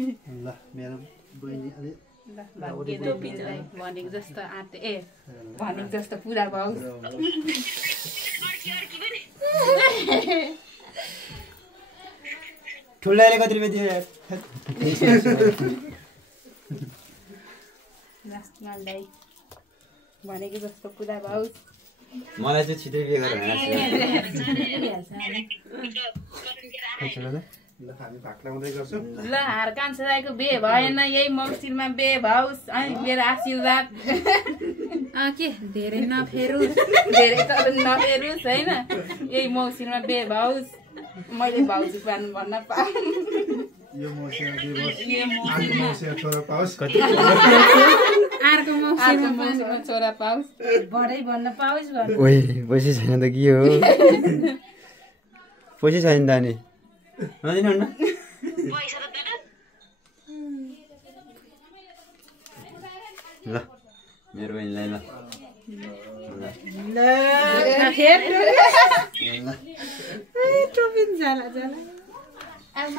ल मेरो बहिनी अलि भनेको जस्तो आँट भनेको जस्तो पुरा भयो ठुलाले कति रुपियाँ दियो भनेको जस्तो पुरा भयो मलाई चाहिँ छिटै बिहे गरेर ल हार कान्छाको बिहे भएन यही मौसिरमा बिहे भाउस अनि मेरो आशीर्वाद के धेरै नफेरोस् धेरै त नफेरोस् होइन यही मौसिरमा बिहे भाउस मैले भाउजू पार्नु भन्न पाएँ अर्को मौसिमा छोरा पाओस् बडै भन्न पाओस् ओइ पैसा छैन त के हो पैसा छैन त नि नदिनु न ल मेरो बहिनीलाई ल अब